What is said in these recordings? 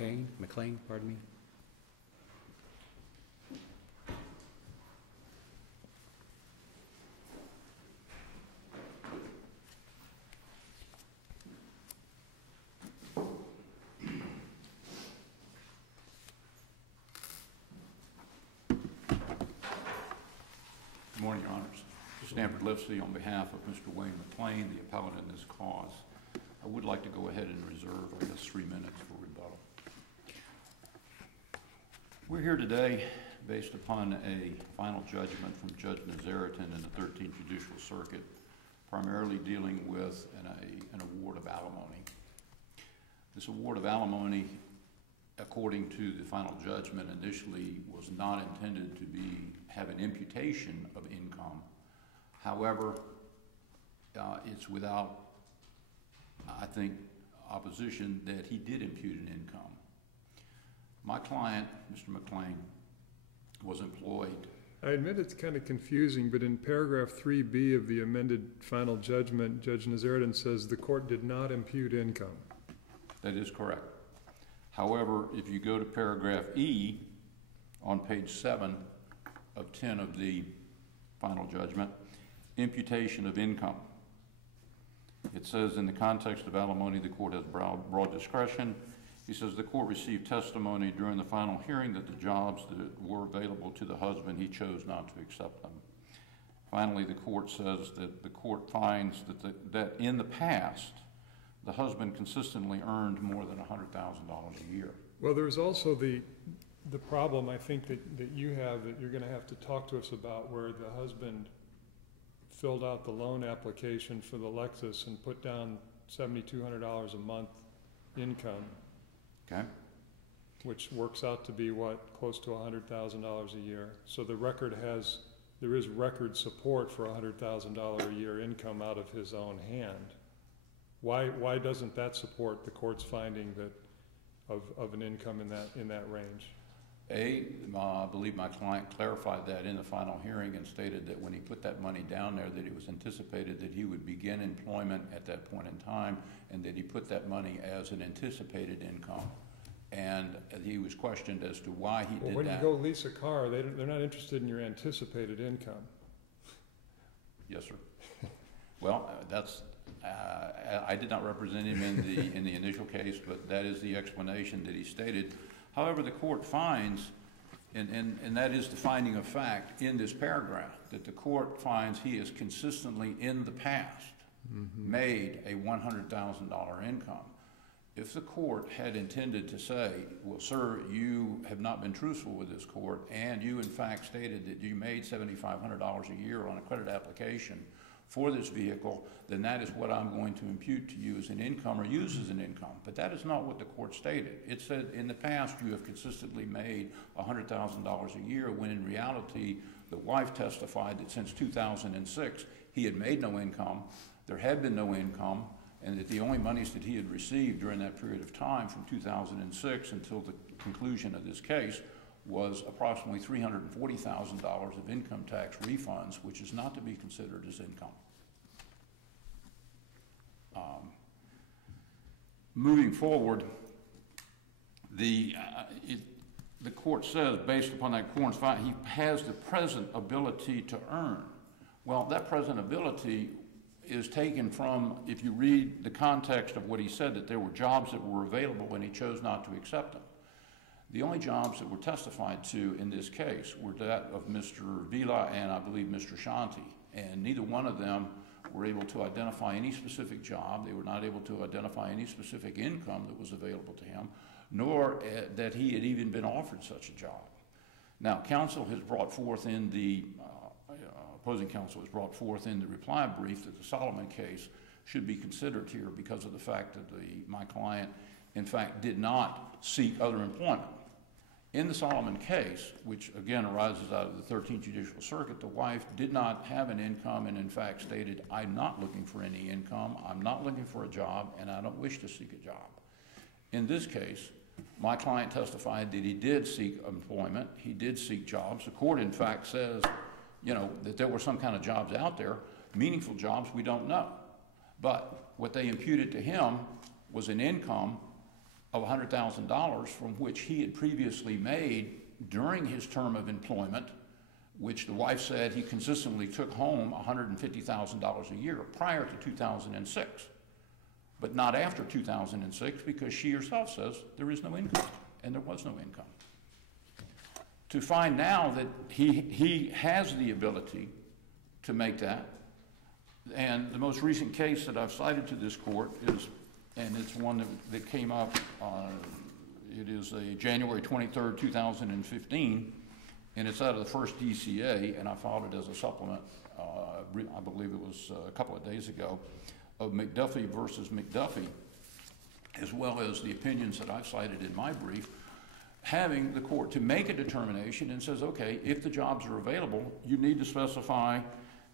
McLean, pardon me. Good morning, Your Honors. Stanford Lipsey on behalf of Mr. Wayne McLean, the appellant in this cause. I would like to go ahead and reserve, I guess, 3 minutes for rebuttal. We're here today based upon a final judgment from Judge Nazaritan in the 13th Judicial Circuit, primarily dealing with an award of alimony. This award of alimony, according to the final judgment, initially was not intended to have an imputation of income. However, it's without, I think, opposition that he did impute an income. My client, Mr. McLean, was employed. I admit it's kind of confusing, but in paragraph 3B of the amended final judgment, Judge Nazaritan says the court did not impute income. That is correct. However, if you go to paragraph E on page 7 of 10 of the final judgment, imputation of income. It says, in the context of alimony, the court has broad discretion. He says the court received testimony during the final hearing that the jobs that were available to the husband, he chose not to accept them. Finally, the court says that the court finds that in the past, the husband consistently earned more than $100,000 a year. Well, there's also the problem, I think, that you have that you're going to have to talk to us about, where the husband filled out the loan application for the Lexus and put down $7,200 a month income. Okay. Which works out to be, what, close to $100,000 a year. So there is record support for $100,000 a year income out of his own hand. Why doesn't that support the court's finding that of an income in that range? I believe my client clarified that in the final hearing and stated that when he put that money down there, that it was anticipated that he would begin employment at that point in time, and that he put that money as an anticipated income. And he was questioned as to why he did that. When you go lease a car, they're not interested in your anticipated income. Yes, sir. Well, that's I did not represent him in the initial case, but that is the explanation that he stated. However, the court finds, and that is the finding of fact in this paragraph, that the court finds he has consistently in the past made a $100,000 income. If the court had intended to say, well, sir, you have not been truthful with this court, and you in fact stated that you made $7,500 a year on a credit application for this vehicle, then that is what I'm going to impute to you as an income or use as an income. But that is not what the court stated. It said in the past you have consistently made $100,000 a year, when in reality the wife testified that since 2006 he had made no income, there had been no income, and that the only monies that he had received during that period of time from 2006 until the conclusion of this case was approximately $340,000 of income tax refunds, which is not to be considered as income. Moving forward, the court says, based upon that court's finding, he has the present ability to earn. Well, that present ability is taken from, if you read the context of what he said, that there were jobs that were available and he chose not to accept them. The only jobs that were testified to in this case were that of Mr. Vila and I believe Mr. Shanti, and neither one of them were able to identify any specific job. They were not able to identify any specific income that was available to him, nor that he had even been offered such a job. Now, counsel has brought forth in the, opposing counsel has brought forth in the reply brief that the Solomon case should be considered here because of the fact that my client, in fact, did not seek other employment. In the Solomon case, which again arises out of the 13th Judicial Circuit, the wife did not have an income and in fact stated, I'm not looking for any income, I'm not looking for a job, and I don't wish to seek a job. In this case, my client testified that he did seek employment, he did seek jobs. The court in fact says, you know, that there were some kind of jobs out there, meaningful jobs, we don't know. But what they imputed to him was an income of $100,000 from which he had previously made during his term of employment, which the wife said he consistently took home $150,000 a year prior to 2006, but not after 2006 because she herself says there is no income, and there was no income. To find now that he has the ability to make that, and the most recent case that I've cited to this court is, and it's one that came up, it is a January 23rd, 2015, and it's out of the first DCA, and I filed it as a supplement, I believe it was a couple of days ago, of McDuffie versus McDuffie, as well as the opinions that I've cited in my brief, having the court to make a determination and says, okay, if the jobs are available, you need to specify,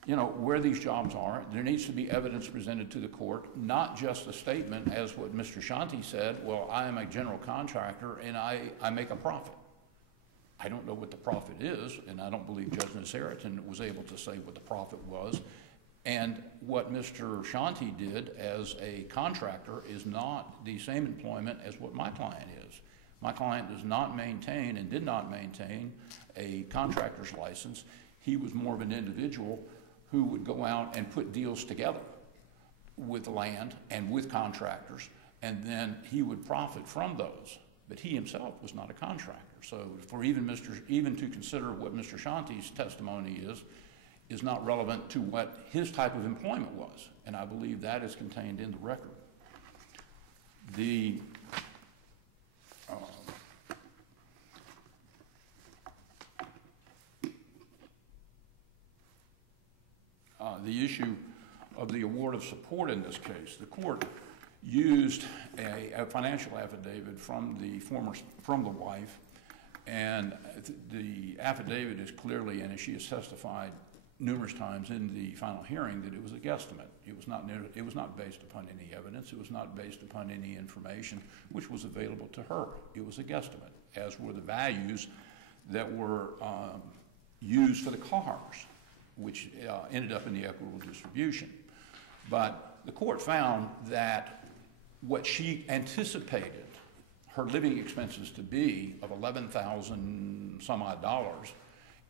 you know, where these jobs are. There needs to be evidence presented to the court, not just a statement as what Mr. Shanti said, well, I am a general contractor and I make a profit. I don't know what the profit is, and I don't believe Judge Nasaritan was able to say what the profit was. And what Mr. Shanti did as a contractor is not the same employment as what my client is. My client does not maintain and did not maintain a contractor's license. He was more of an individual who would go out and put deals together with land and with contractors, and then he would profit from those. But he himself was not a contractor. So for even to consider what Mr. Shanti's testimony is not relevant to what his type of employment was. And I believe that is contained in the record. The issue of the award of support in this case, the court used a financial affidavit from the wife, and the affidavit is clearly, and as she has testified numerous times in the final hearing, that it was a guesstimate. It was not based upon any evidence. It was not based upon any information which was available to her. It was a guesstimate, as were the values that were used for the cars, which ended up in the equitable distribution. But the court found that what she anticipated her living expenses to be of $11,000 some odd dollars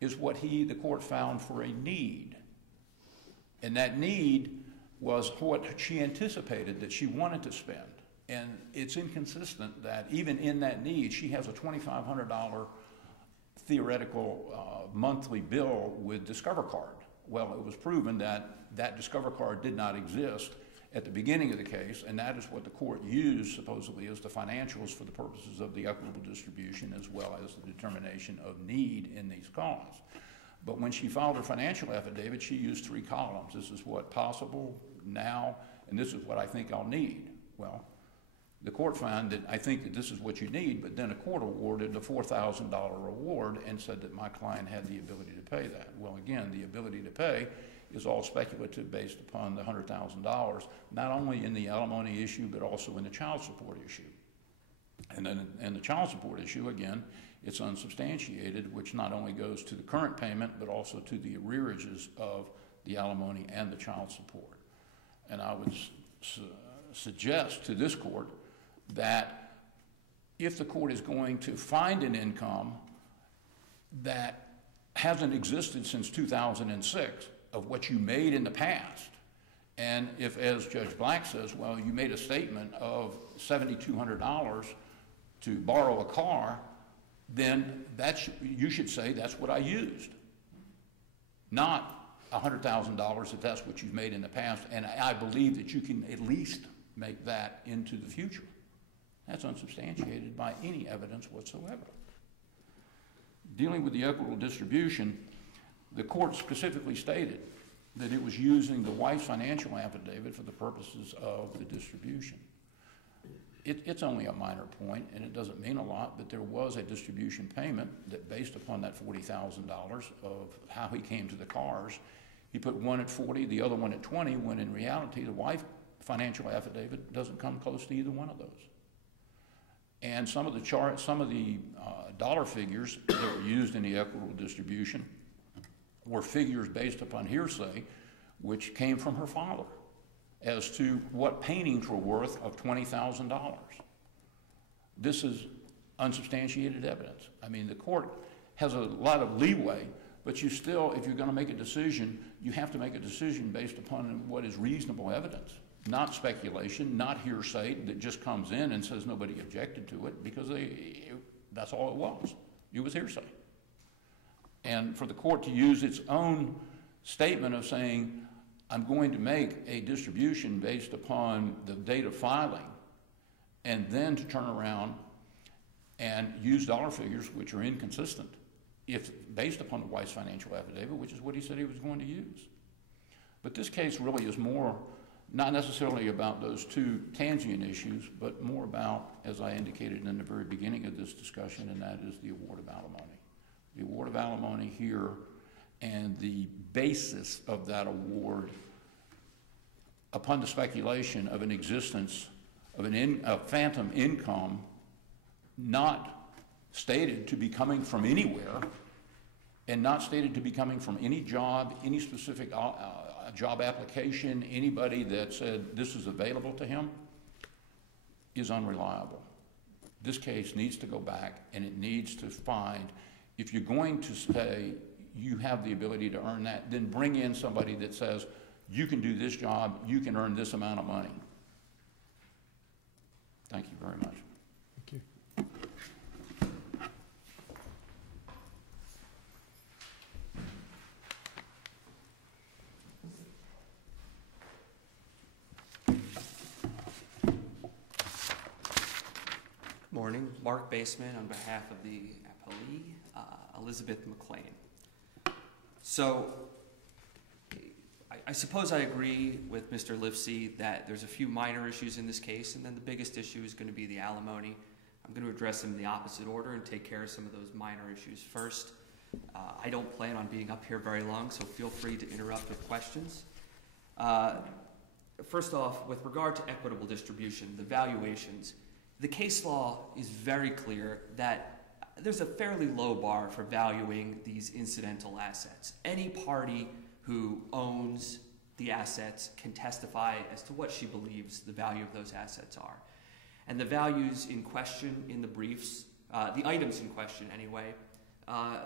is what the court found for a need. And that need was what she anticipated that she wanted to spend. And it's inconsistent that even in that need, she has a $2,500 theoretical monthly bill with Discover Card. Well, it was proven that that Discover Card did not exist at the beginning of the case, and that is what the court used supposedly as the financials for the purposes of the equitable distribution, as well as the determination of need in these costs. But when she filed her financial affidavit, she used 3 columns. This is what possible, now, and this is what I think I'll need. Well, the court found that I think that this is what you need, but then a court awarded a $4,000 reward and said that my client had the ability to pay that. Well, again, the ability to pay is all speculative based upon the $100,000, not only in the alimony issue, but also in the child support issue. And then in the child support issue, again, it's unsubstantiated, which not only goes to the current payment, but also to the arrearages of the alimony and the child support. And I would suggest to this court that if the court is going to find an income that hasn't existed since 2006 of what you made in the past, and if, as Judge Black says, well, you made a statement of $7,200 to borrow a car, then you should say that's what I used, not $100,000 if that's what you've made in the past, and I believe that you can at least make that into the future. That's unsubstantiated by any evidence whatsoever. Dealing with the equitable distribution, the court specifically stated that it was using the wife's financial affidavit for the purposes of the distribution. It's only a minor point, and it doesn't mean a lot, but there was a distribution payment that, based upon that $40,000 of how he came to the cars, he put one at 40, the other one at 20, when in reality the wife's financial affidavit doesn't come close to either one of those. And some of the dollar figures that were used in the equitable distribution were figures based upon hearsay, which came from her father, as to what paintings were worth of $20,000. this is unsubstantiated evidence. I mean, the court has a lot of leeway, but you still, if you're going to make a decision, you have to make a decision based upon what is reasonable evidence, not speculation, not hearsay that just comes in and says nobody objected to it, because that's all it was. It was hearsay. And for the court to use its own statement of saying, I'm going to make a distribution based upon the date of filing, and then to turn around and use dollar figures which are inconsistent, if based upon the Weiss financial affidavit, which is what he said he was going to use. But this case really is more, not necessarily about those two transient issues, but more about, as I indicated in the very beginning of this discussion, and that is the award of alimony. The award of alimony here and the basis of that award upon the speculation of an existence of a phantom income not stated to be coming from anywhere and not stated to be coming from any job, any specific job application, anybody that said this is available to him, is unreliable. This case needs to go back, and it needs to find, if you're going to say you have the ability to earn that, then bring in somebody that says you can do this job, you can earn this amount of money. Thank you very much. Thank you. Morning, Mark Baseman on behalf of the appellee, Elizabeth McLean. So, I suppose I agree with Mr. Livesey that there's a few minor issues in this case, and then the biggest issue is going to be the alimony. I'm going to address them in the opposite order and take care of some of those minor issues first. I don't plan on being up here very long, so feel free to interrupt with questions. First off, with regard to equitable distribution, the valuations, the case law is very clear that there's a fairly low bar for valuing these incidental assets. Any party who owns the assets can testify as to what she believes the value of those assets are. And the values in question in the briefs, the items in question anyway,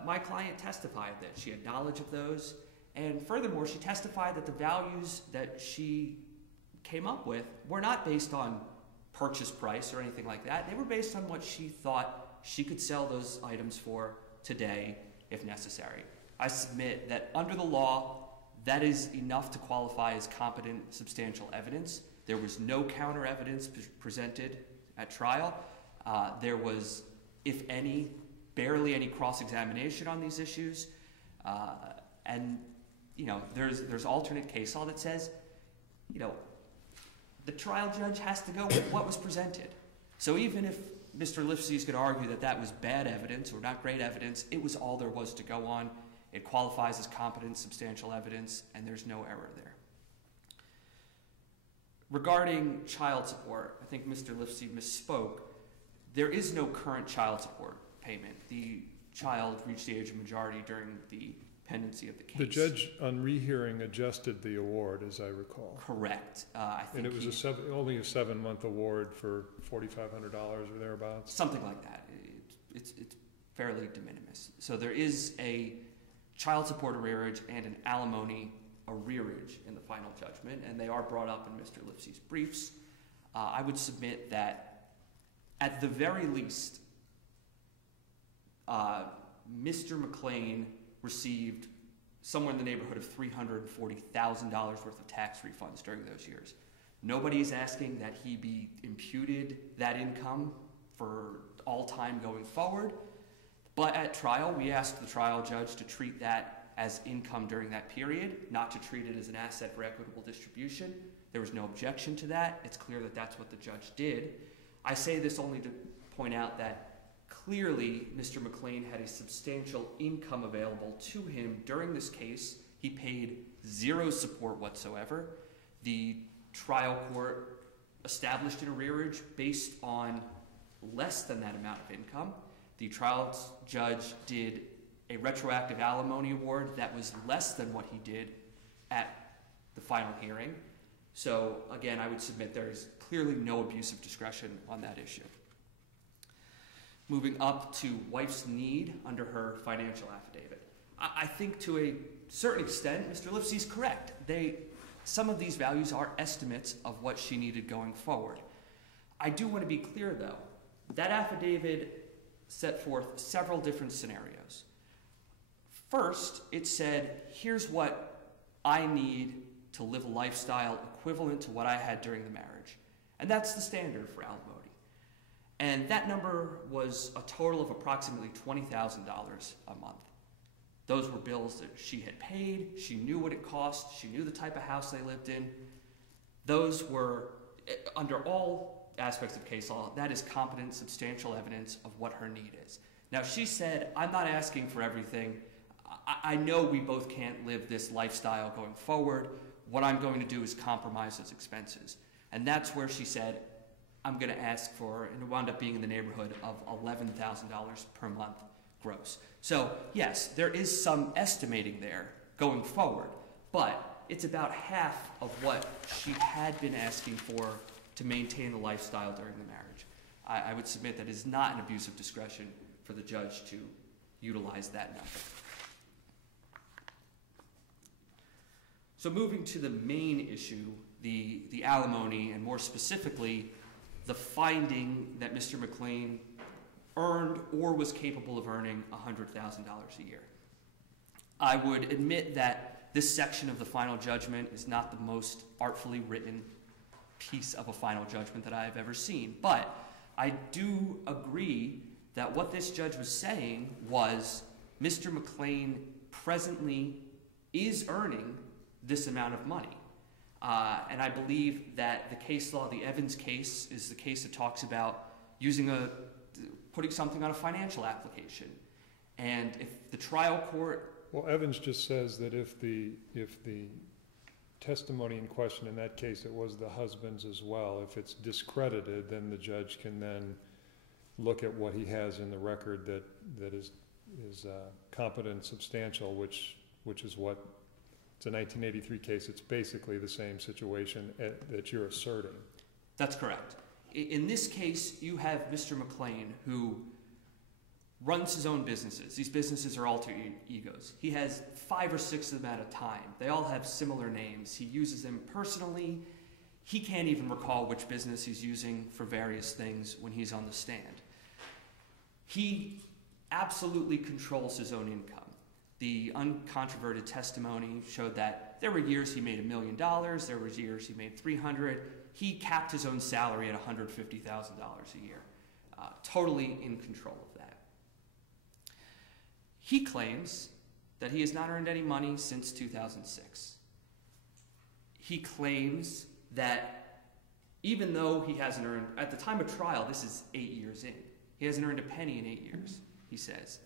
my client testified that she had knowledge of those, and furthermore, she testified that the values that she came up with were not based on purchase price or anything like that. They were based on what she thought she could sell those items for today if necessary. I submit that under the law, that is enough to qualify as competent substantial evidence. There was no counter evidence presented at trial. There was, if any, barely any cross-examination on these issues. And, you know, there's alternate case law that says, you know, the trial judge has to go with what was presented. So even if Mr. Livesey's could argue that that was bad evidence or not great evidence, it was all there was to go on. It qualifies as competent substantial evidence, and there's no error there. Regarding child support, I think Mr. Livesey misspoke. There is no current child support payment. The child reached the age of majority during the pendency of the case. The judge on rehearing adjusted the award, as I recall. Correct. I think and it was only a 7-month award for $4,500 or thereabouts. Something like that. It's fairly de minimis. So there is a child support arrearage and an alimony arrearage in the final judgment, and they are brought up in Mr. Livesey's briefs. I would submit that at the very least, Mr. McLean received somewhere in the neighborhood of $340,000 worth of tax refunds during those years. Nobody is asking that he be imputed that income for all time going forward, but at trial, we asked the trial judge to treat that as income during that period, not to treat it as an asset for equitable distribution. There was no objection to that. It's clear that that's what the judge did. I say this only to point out that clearly, Mr. McLean had a substantial income available to him during this case. He paid zero support whatsoever. The trial court established an arrearage based on less than that amount of income. The trial judge did a retroactive alimony award that was less than what he did at the final hearing. So again, I would submit there is clearly no abuse of discretion on that issue. moving up to wife's need under her financial affidavit. I think to a certain extent, Mr. Lipsey's correct. Some of these values are estimates of what she needed going forward. I do want to be clear, though. That affidavit set forth several different scenarios. First, it said, here's what I need to live a lifestyle equivalent to what I had during the marriage. And that's the standard for alimony. And that number was a total of approximately $20,000 a month. Those were bills that she had paid. She knew what it cost. She knew the type of house they lived in. Those were, under all aspects of case law, that is competent, substantial evidence of what her need is. Now, she said, I'm not asking for everything. I know we both can't live this lifestyle going forward. What I'm going to do is compromise those expenses. And that's where she said, I'm going to ask for, and it wound up being in the neighborhood of $11,000 per month gross. So yes, there is some estimating there going forward, but it's about half of what she had been asking for to maintain the lifestyle during the marriage. I would submit that it is not an abuse of discretion for the judge to utilize that number. So moving to the main issue, the alimony, and more specifically, the finding that Mr. McLean earned or was capable of earning $100,000 a year. I would admit that this section of the final judgment is not the most artfully written piece of a final judgment that I have ever seen, but I do agree that what this judge was saying was Mr. McLean presently is earning this amount of money. And I believe that the case law, the Evans case, is the case that talks about putting something on a financial application. And if the trial court... Well, Evans just says that if the testimony in question, in that case it was the husband's as well, if it's discredited, then the judge can then look at what he has in the record that is competent and substantial, which is what... It's a 1983 case. It's basically the same situation that you're asserting. That's correct. In this case, you have Mr. McLean, who runs his own businesses. These businesses are alter egos. He has 5 or 6 of them at a time. They all have similar names. He uses them personally. He can't even recall which business he's using for various things when he's on the stand. He absolutely controls his own income. The uncontroverted testimony showed that there were years he made $1 million, there were years he made $300,000. He capped his own salary at $150,000 a year, totally in control of that. He claims that he has not earned any money since 2006. He claims that even though he hasn't earned, at the time of trial, this is 8 years in, he hasn't earned a penny in 8 years, he says.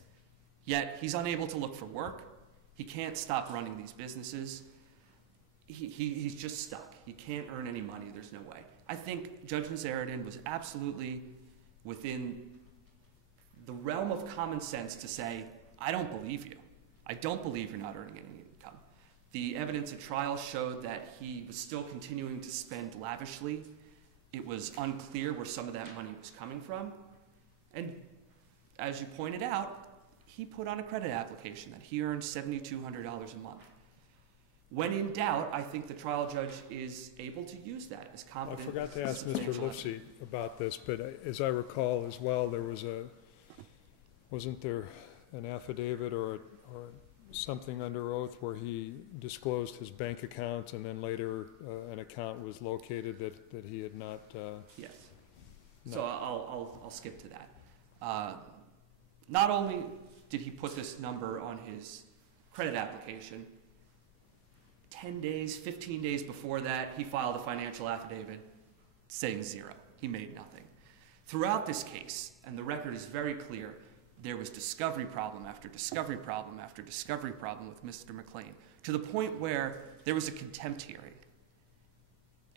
Yet he's unable to look for work. He can't stop running these businesses. He's just stuck. He can't earn any money. There's no way. I think Judge Nazarian was absolutely within the realm of common sense to say, I don't believe you. I don't believe you're not earning any income. The evidence at trial showed that he was still continuing to spend lavishly. It was unclear where some of that money was coming from. And as you pointed out, he put on a credit application that he earned $7,200 a month. When in doubt, I think the trial judge is able to use that as competent. I forgot to ask Mr. Lipsey about this, but as I recall as well, there was wasn't there an affidavit or something under oath where he disclosed his bank accounts and then later an account was located that he had not... Yes. No. So I'll skip to that. Not only did he put this number on his credit application, 10 days, 15 days before that, he filed a financial affidavit saying 0. He made nothing. Throughout this case, and the record is very clear, there was discovery problem after discovery problem after discovery problem with Mr. McLean, to the point where there was a contempt hearing.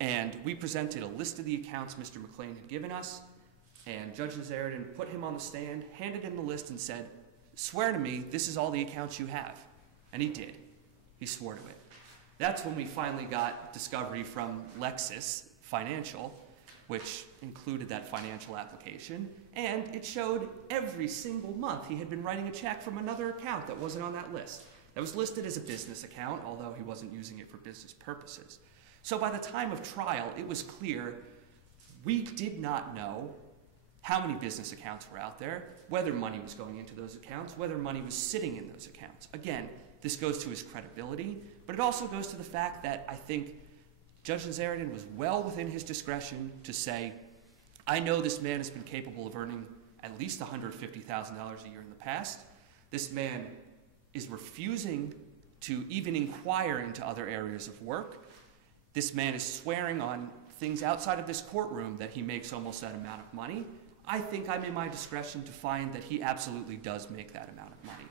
And we presented a list of the accounts Mr. McLean had given us, and Judge Nazarian put him on the stand, handed him the list, and said, swear to me this is all the accounts you have. And he did. He swore to it. That's when we finally got discovery from Lexis Financial, which included that financial application, and it showed every single month he had been writing a check from another account that wasn't on that list. That was listed as a business account, although he wasn't using it for business purposes. So by the time of trial, it was clear we did not know how many business accounts were out there, whether money was going into those accounts, whether money was sitting in those accounts. Again, this goes to his credibility, but it also goes to the fact that I think Judge Nazarian was well within his discretion to say, I know this man has been capable of earning at least $150,000 a year in the past. This man is refusing to even inquire into other areas of work. This man is swearing on things outside of this courtroom that he makes almost that amount of money. I think I'm in my discretion to find that he absolutely does make that amount of money.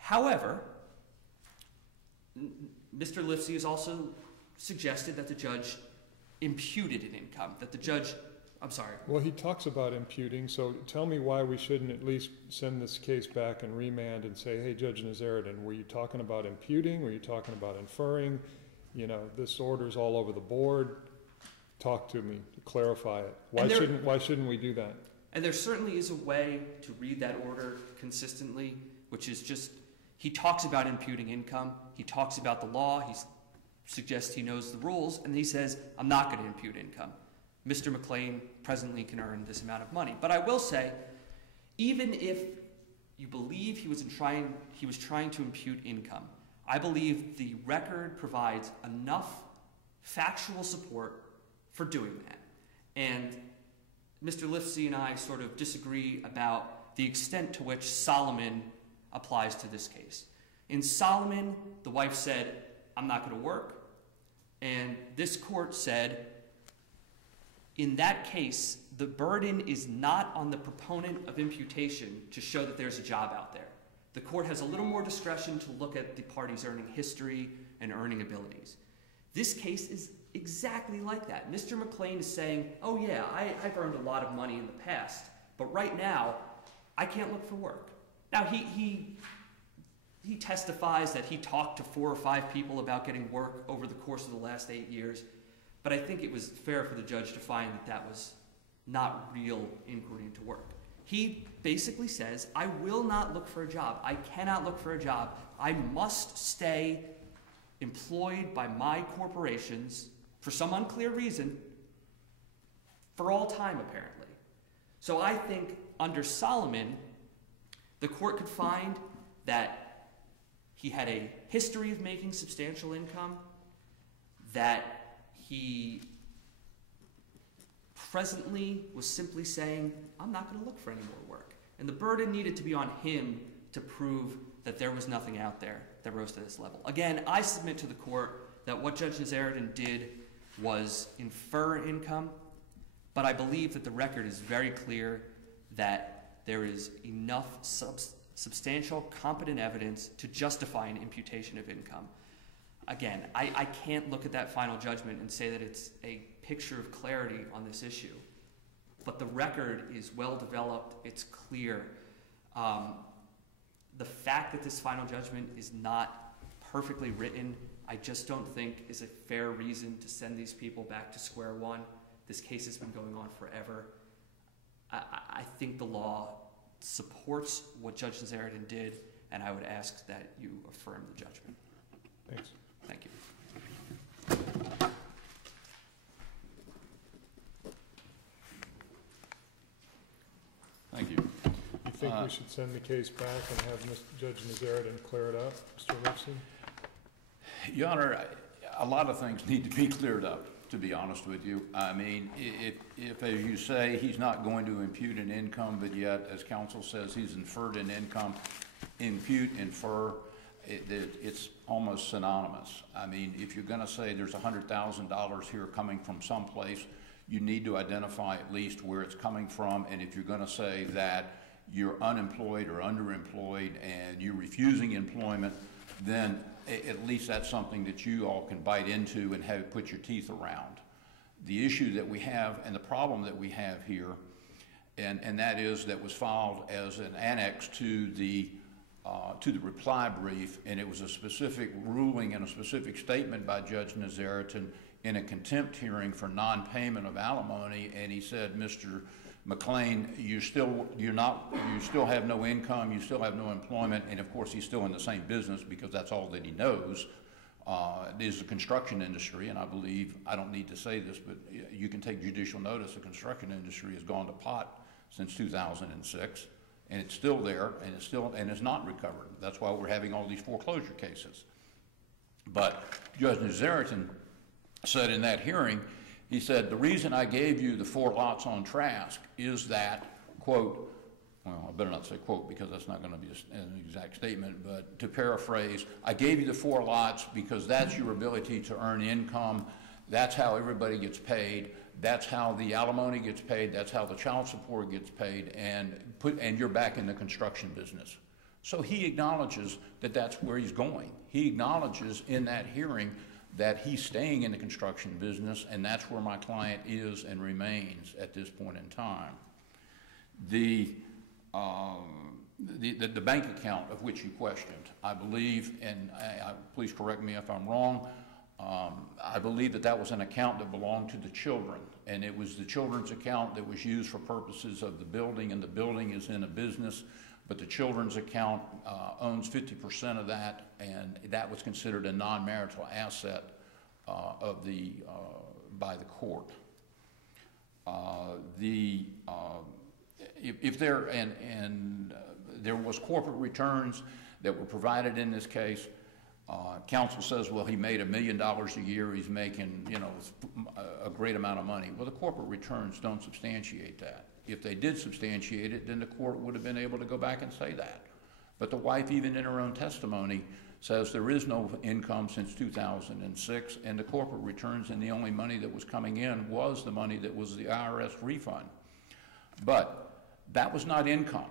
However, Mr. Lifsey has also suggested that the judge imputed an income, that the judge, I'm sorry. Well, he talks about imputing, so tell me why we shouldn't at least send this case back and remand and say, hey, Judge Nazarian, were you talking about imputing? Were you talking about inferring? You know, this order's all over the board. Talk to me, clarify it. Why shouldn't we do that? And there certainly is a way to read that order consistently, which is just, he talks about imputing income, he talks about the law, he suggests he knows the rules, and he says, I'm not going to impute income. Mr. McLean presently can earn this amount of money. But I will say, even if you believe he was trying to impute income, I believe the record provides enough factual support for doing that. And Mr. Lifsey and I sort of disagree about the extent to which Solomon applies to this case. In Solomon, the wife said, I'm not going to work. And this court said, in that case, the burden is not on the proponent of imputation to show that there's a job out there. The court has a little more discretion to look at the party's earning history and earning abilities. This case is exactly like that. Mr. McLean is saying, oh yeah, I've earned a lot of money in the past, but right now, I can't look for work. Now, he testifies that he talked to 4 or 5 people about getting work over the course of the last 8 years, but I think it was fair for the judge to find that that was not real inquiry into work. He basically says, I will not look for a job. I cannot look for a job. I must stay employed by my corporations for some unclear reason for all time, apparently. So I think under Solomon, the court could find that he had a history of making substantial income, that he presently was simply saying, I'm not going to look for any more work. And the burden needed to be on him to prove that there was nothing out there that rose to this level. Again, I submit to the court that what Judge Nazarian did was infer income, but I believe that the record is very clear that there is enough substantial, competent evidence to justify an imputation of income. Again, I can't look at that final judgment and say that it's a picture of clarity on this issue, but the record is well developed, it's clear. The fact that this final judgment is not perfectly written, I just don't think is a fair reason to send these people back to square one. This case has been going on forever. I think the law supports what Judge Nazarian did, and I would ask that you affirm the judgment. Thanks. Thank you. Thank you. You think we should send the case back and have Judge Nazarian clear it up, Mr. Lipson? Your Honor, a lot of things need to be cleared up, to be honest with you. I mean, if as you say, he's not going to impute an income, but yet, as counsel says, he's inferred an income, impute, infer, it's almost synonymous. I mean, if you're going to say there's $100,000 here coming from someplace, you need to identify at least where it's coming from. And if you're going to say that you're unemployed or underemployed and you're refusing employment, then at least that's something that you all can bite into and have put your teeth around. The issue that we have and the problem that we have here, and that is that was filed as an annex to the reply brief, and it was a specific ruling and a specific statement by Judge Nazarian in a contempt hearing for non-payment of alimony, and he said, Mr. McLean, you still have no income, you still have no employment, and of course he's still in the same business because that's all that he knows. Is the construction industry, and I believe, I don't need to say this, but you can take judicial notice, the construction industry has gone to pot since 2006, and it's still there, and it's not recovered. That's why we're having all these foreclosure cases. But Judge Nazaritan said in that hearing, he said, the reason I gave you the 4 lots on Trask is that, quote, well, I better not say quote because that's not going to be an exact statement, but to paraphrase, I gave you the 4 lots because that's your ability to earn income. That's how everybody gets paid. That's how the alimony gets paid. That's how the child support gets paid, and you're back in the construction business. So he acknowledges that that's where he's going. He acknowledges in that hearing that he's staying in the construction business, and that's where my client is and remains at this point in time. The bank account of which you questioned, I believe, and please correct me if I'm wrong, I believe that was an account that belonged to the children, and it was the children's account that was used for purposes of the building, and the building is in a business, but the children's account owns 50% of that, and that was considered a non-marital asset by the court. If there was corporate returns that were provided in this case, counsel says, well, he made $1 million a year, he's making, a great amount of money. Well, the corporate returns don't substantiate that. If they did substantiate it, then the court would have been able to go back and say that. But the wife, even in her own testimony, says there is no income since 2006, and the corporate returns and the only money that was coming in was the money that was the IRS refund. But that was not income,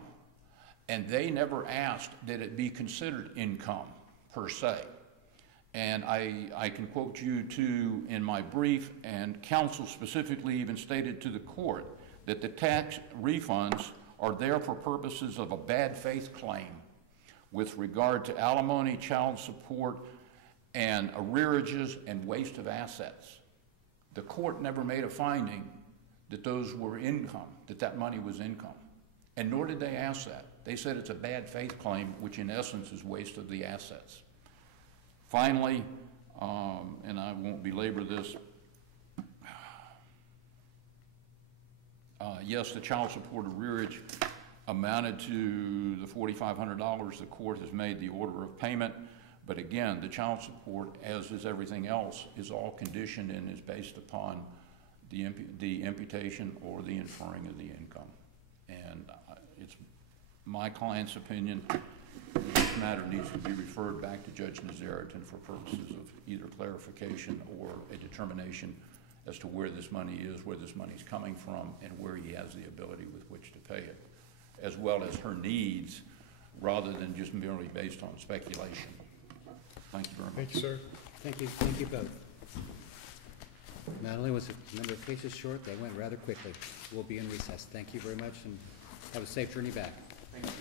and they never asked that it be considered income per se. And I can quote you too in my brief, and counsel specifically even stated to the court that the tax refunds are there for purposes of a bad faith claim with regard to alimony, child support, and arrearages and waste of assets. The court never made a finding that those were income, that money was income. And nor did they ask that. They said it's a bad faith claim, which in essence is waste of the assets. Finally, and I won't belabor this, yes, the child support arrearage amounted to the $4,500 the court has made the order of payment, but again, the child support, as is everything else, is all conditioned and is based upon the imputation or the inferring of the income. And it's my client's opinion that this matter needs to be referred back to Judge Nazaritan for purposes of either clarification or a determination as to where this money is, where this money is coming from, and where he has the ability with which to pay it, as well as her needs, rather than just merely based on speculation. Thank you very much. Thank you, sir. Thank you both. Not only was the number of cases short, they went rather quickly. We'll be in recess. Thank you very much, and have a safe journey back. Thank you.